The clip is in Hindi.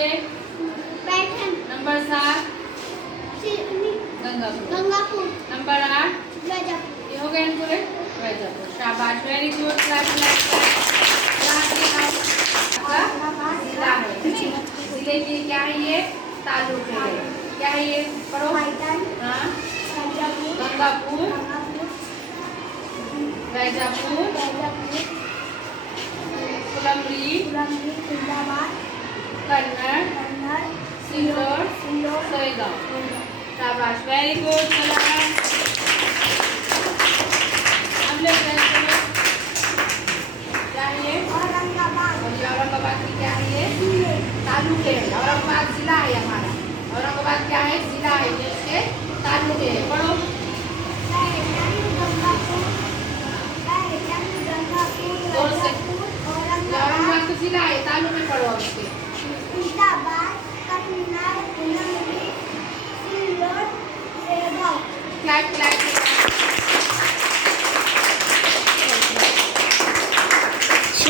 पैठण। नंबर 7 गंगापुर। नंबर 8 वैजापुर। ये हो गए पूरे वैजापुर। शाबाश, वेरी गुड। क्लास जिला है, जिले की क्या है ये? तालुक है। क्या है ये? पढ़ो। हाँ, गंगापुर, वैजापुर, फुलंब्री, कन्नड़, सिल्लोड, सोयगांव। शाबाश, वेरी गुड। हमने क्या है ये? औरंगाबाद की क्या है ये? तालुक है। औरंगाबाद जिला है हमारा। औरंगाबाद क्या है? जिला है, जो इसके तालुक है। पढ़ो। औरंगाबाद तो जिला है, तालुक में पढ़ो इसके। फ्लैट